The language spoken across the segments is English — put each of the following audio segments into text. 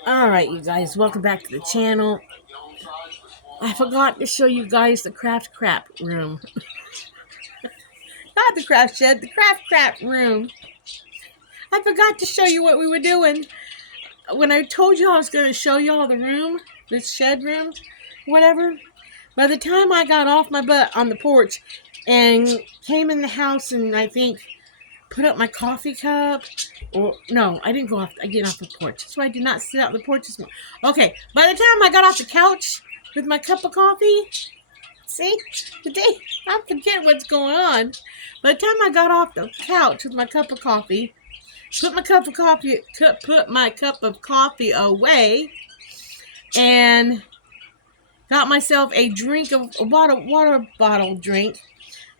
Alright, you guys, welcome back to the channel. I forgot to show you guys the craft crap room. Not the craft shed, the craft crap room. I forgot to show you what we were doing. When I told you I was going to show y'all the room, this shed room, whatever, by the time I got off my butt on the porch and came in the house and I think put up my coffee cup, or no, I didn't get off the porch. So I did not sit out on the porch this morning. Okay, by the time I got off the couch with my cup of coffee, see, today I forget what's going on. By the time I got off the couch with my cup of coffee, put my cup of coffee away, and got myself a water bottle drink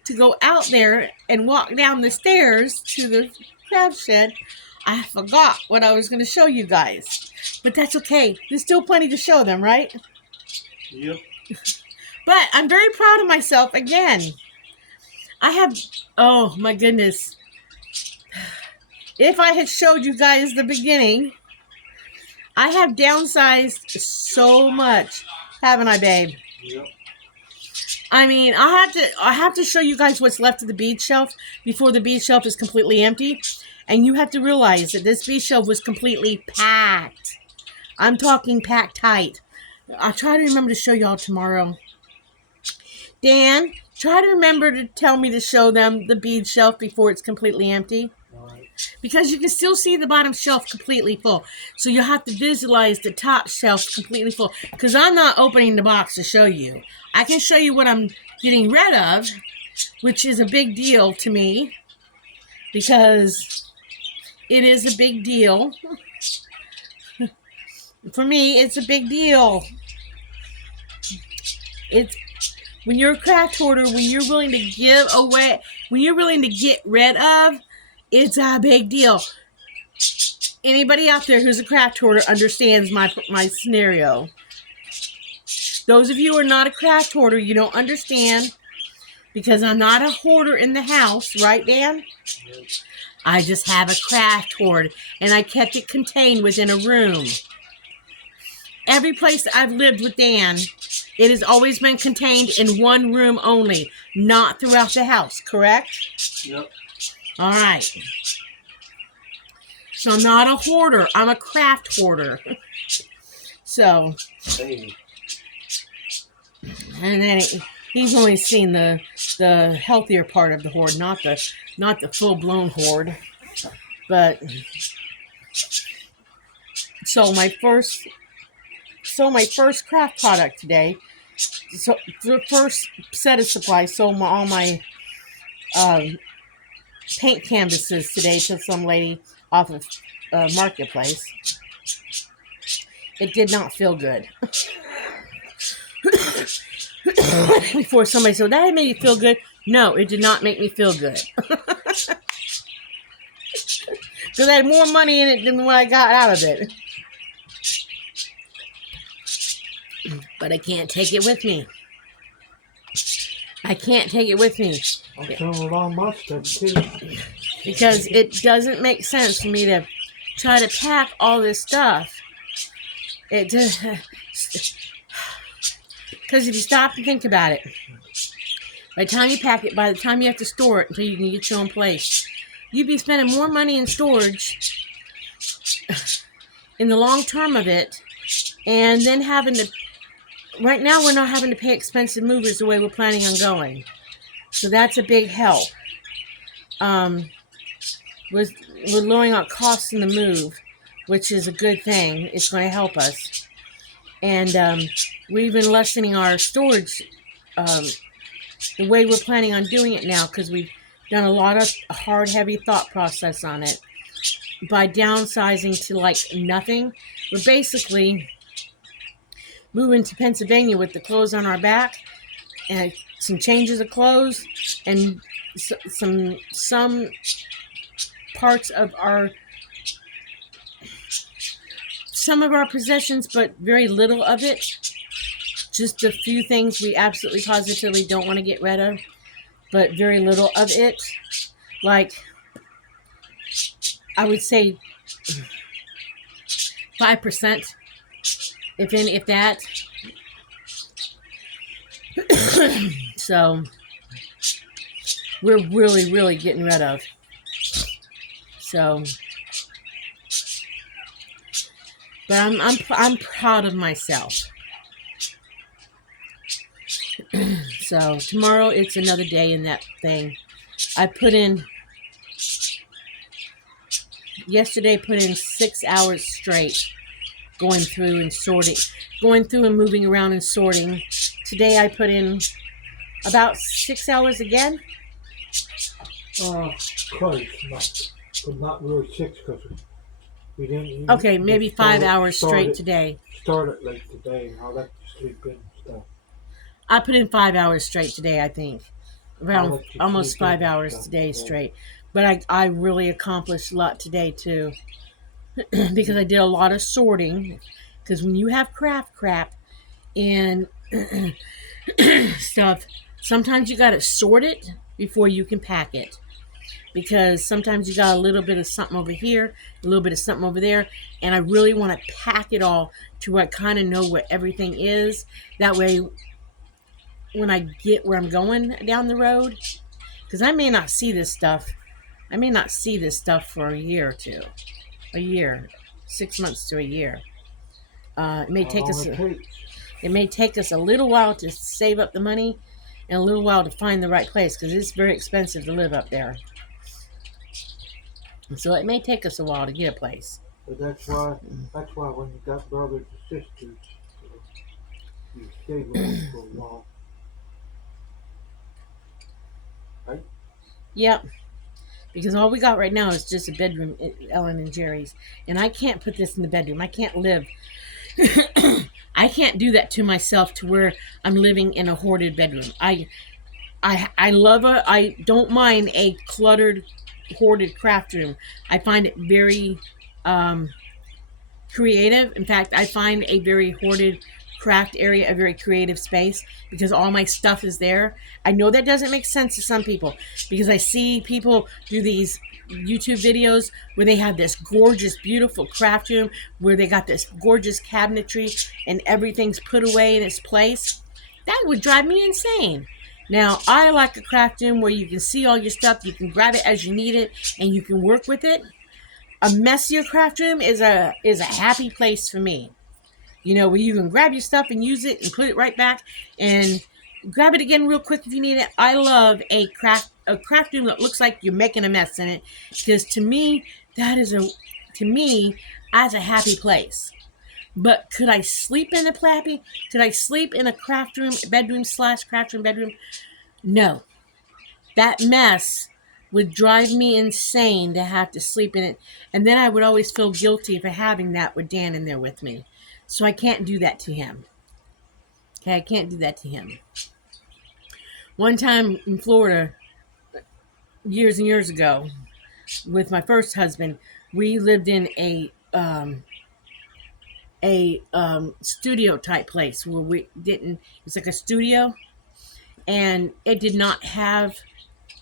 to go out there and walk down the stairs to the craft shed. I forgot what I was going to show you guys. But that's okay. There's still plenty to show them, right? Yep. But I'm very proud of myself again. Oh my goodness. If I had showed you guys the beginning, I have downsized so much. Haven't I, babe? Yep. I mean, I have to show you guys what's left of the bead shelf before the bead shelf is completely empty. And you have to realize that this bead shelf was completely packed. I'm talking packed tight. I'll try to remember to show y'all tomorrow. Dan, try to remember to tell me to show them the bead shelf before it's completely empty. All right. Because you can still see the bottom shelf completely full. So you have to visualize the top shelf completely full. Because I'm not opening the box to show you. I can show you what I'm getting rid of, which is a big deal to me. Because it is a big deal. For me, it's a big deal. It's when you're a craft hoarder, when you're willing to give away, when you're willing to get rid of, it's a big deal. Anybody out there who's a craft hoarder understands my scenario. Those of you who are not a craft hoarder, you don't understand, because I'm not a hoarder in the house, right, Dan? Yep. I just have a craft hoard, and I kept it contained within a room. Every place that I've lived with Dan, it has always been contained in one room only, not throughout the house, correct? Yep. All right. So I'm not a hoarder. I'm a craft hoarder. So, Hey. and then he's only seen the healthier part of the hoard, not the full-blown hoard. But so my first craft product today. So the first set of supplies. So all my paint canvases today to some lady off of Marketplace. It did not feel good. Before somebody said, that made you feel good. No, it did not make me feel good. Because I had more money in it than what I got out of it. But I can't take it with me. I can't take it with me. I'm feeling it on my stuff too. Because it doesn't make sense for me to try to pack all this stuff. It just... Because if you stop and think about it, by the time you pack it, by the time you have to store it until you can get your own place, you'd be spending more money in storage in the long term of it, and then having to... Right now, we're not having to pay expensive movers the way we're planning on going. So that's a big help. We're lowering our costs in the move, which is a good thing. It's going to help us. And we're even lessening our storage the way we're planning on doing it now, because we've done a lot of hard, heavy thought process on it. By downsizing to like nothing, we're basically moving to Pennsylvania with the clothes on our back and some changes of clothes and some parts of some of our possessions, but very little of it. Just a few things we absolutely positively don't want to get rid of, but very little of it. Like, I would say 5%, if that. So we're really getting rid of. So, but I'm proud of myself. So tomorrow it's another day in that thing. I put in yesterday. Put in 6 hours straight going through and sorting, going through and moving around and sorting. Today I put in about 6 hours again. Close, but not really 6 because we didn't. Okay, maybe 5 hours straight started, today. Started late today, and I like to sleep in and stuff. I put in 5 hours straight today, I think. Around almost 5 hours today straight. But I really accomplished a lot today too. Because I did a lot of sorting. Because when you have craft crap and stuff, sometimes you got to sort it before you can pack it. Because sometimes you got a little bit of something over here, a little bit of something over there, and I really want to pack it all to where I kind of know where everything is. That way, when I get where I'm going down the road, because I may not see this stuff. I may not see this stuff for a year or two. A year. 6 months to a year. It may take us a little while to save up the money and a little while to find the right place because it's very expensive to live up there. So it may take us a while to get a place. But that's why when you got brothers and sisters, you stay with them for a while. Right? Yep. Because all we got right now is just a bedroom at Ellen and Jerry's. And I can't put this in the bedroom. I can't live. I can't do that to myself to where I'm living in a hoarded bedroom. I don't mind a cluttered, hoarded craft room. I find it very creative. In fact, I find a very hoarded craft area a very creative space because all my stuff is there. I know that doesn't make sense to some people because I see people do these YouTube videos where they have this gorgeous, beautiful craft room where they got this gorgeous cabinetry and everything's put away in its place. That would drive me insane. Now, I like a craft room where you can see all your stuff, you can grab it as you need it, and you can work with it. A messier craft room is a happy place for me. You know, where you can grab your stuff and use it and put it right back and grab it again real quick if you need it. I love a craft room that looks like you're making a mess in it because to me, that's a happy place. But could I sleep in a happy? Could I sleep in a craft room bedroom / craft room bedroom? No. That mess would drive me insane to have to sleep in it. And then I would always feel guilty for having that with Dan in there with me. So I can't do that to him. Okay, I can't do that to him. One time in Florida, years and years ago, with my first husband, we lived in a studio type place where we didn't. It's like a studio, and it did not have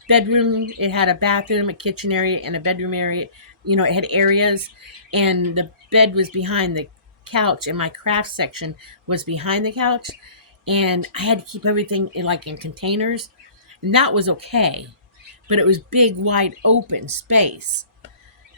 bedroom. It had a bathroom, a kitchen area, and a bedroom area. You know, it had areas, and the bed was behind the couch, and my craft section was behind the couch, and I had to keep everything in containers, and that was okay, but it was big, wide open space.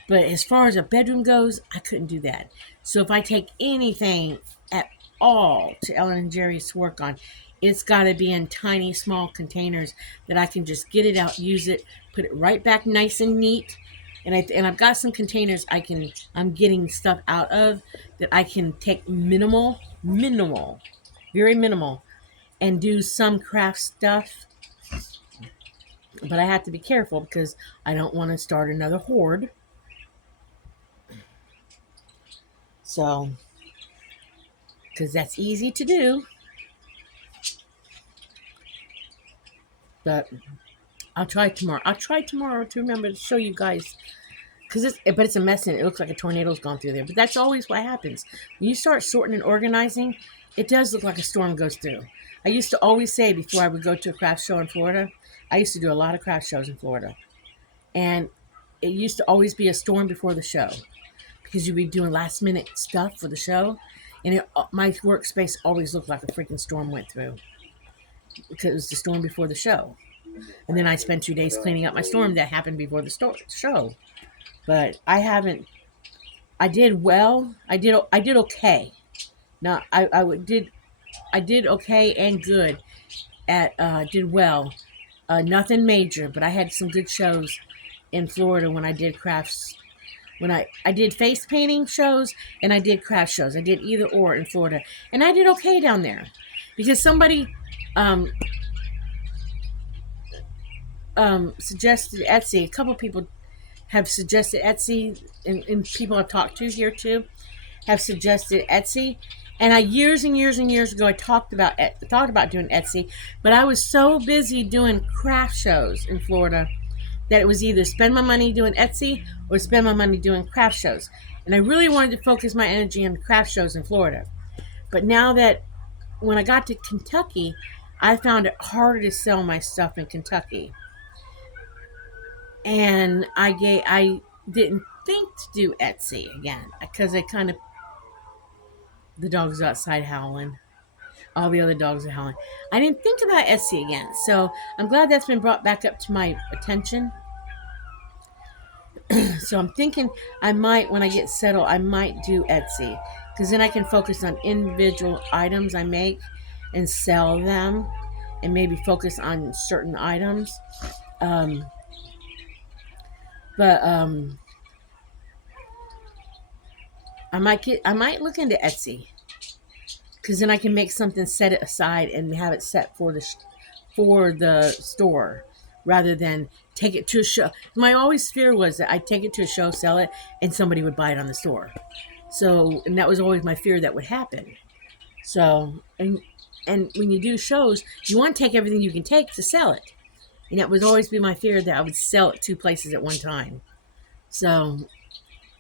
But as far as a bedroom goes, I couldn't do that. So if I take anything at all to Ellen and Jerry's to work on, it's got to be in tiny, small containers that I can just get it out, use it, put it right back nice and neat. And I've got some containers I'm getting stuff out of that I can take minimal, very minimal, and do some craft stuff. But I have to be careful because I don't want to start another hoard. So, because that's easy to do. But I'll try tomorrow. I'll try tomorrow to remember to show you guys. But it's a mess and it looks like a tornado's gone through there. But that's always what happens. When you start sorting and organizing, it does look like a storm goes through. I used to always say before I would go to a craft show in Florida, I used to do a lot of craft shows in Florida. And it used to always be a storm before the show. because you'd be doing last minute stuff for the show, and my workspace always looked like a freaking storm went through because it was the storm before the show, and then I spent 2 days cleaning up my storm that happened before the show. But I haven't. I did well. I did okay. Now I did okay and good at did well. Nothing major, but I had some good shows in Florida when I did crafts. When I did face painting shows and I did craft shows. I did either or in Florida. And I did okay down there. Because somebody suggested Etsy. A couple people have suggested Etsy, and people I've talked to here too have suggested Etsy. And I years and years and years ago I thought about doing Etsy, but I was so busy doing craft shows in Florida that it was either spend my money doing Etsy or spend my money doing craft shows. And I really wanted to focus my energy on craft shows in Florida. But now that when I got to Kentucky, I found it harder to sell my stuff in Kentucky. And I didn't think to do Etsy again because the dogs are outside howling. All the other dogs are howling. I didn't think about Etsy again. So I'm glad that's been brought back up to my attention. So I'm thinking I might, when I get settled, I might do Etsy. Because then I can focus on individual items I make and sell them. And maybe focus on certain items. But I might look into Etsy. Because then I can make something, set it aside, and have it set for the store, rather than take it to a show. My always fear was that I'd take it to a show, sell it, and somebody would buy it on the store. So, and that was always my fear that would happen. So, and when you do shows, you want to take everything you can take to sell it. And that would always be my fear, that I would sell it 2 places at one time. So,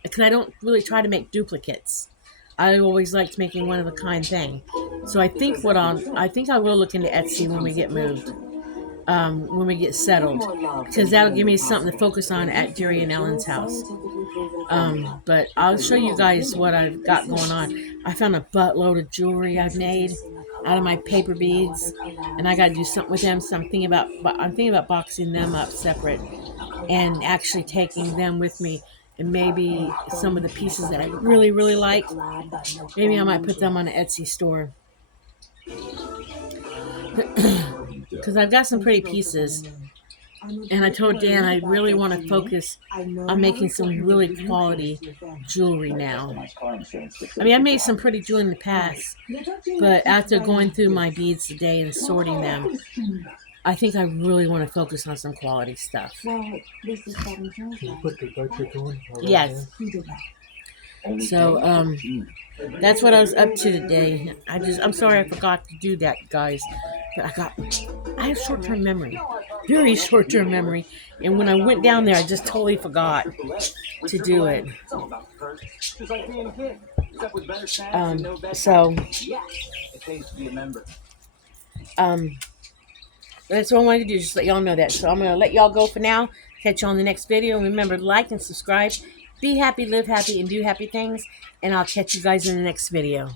because I don't really try to make duplicates. I always liked making one of a kind thing. So I think I will look into Etsy when we get moved. When we get settled, because that'll give me something to focus on at Jerry and Ellen's house. But I'll show you guys what I've got going on. I found a buttload of jewelry I've made out of my paper beads, and I got to do something with them. So I'm thinking about boxing them up separate and actually taking them with me. And maybe some of the pieces that I really, really like, maybe I might put them on an Etsy store. Because I've got some pretty pieces. And I told Dan I really want to focus on making some really quality jewelry now. I mean, I made some pretty jewelry in the past. But after going through my beads today and sorting them, I think I really want to focus on some quality stuff. You put the budget on? Yes. So, that's what I was up to today. I'm sorry I forgot to do that, guys. But I have short-term memory. Very short-term memory. And when I went down there, I just totally forgot to do it. That's what I wanted to do, just let y'all know that. So I'm going to let y'all go for now. Catch you on the next video. And remember, like and subscribe. Be happy, live happy, and do happy things. And I'll catch you guys in the next video.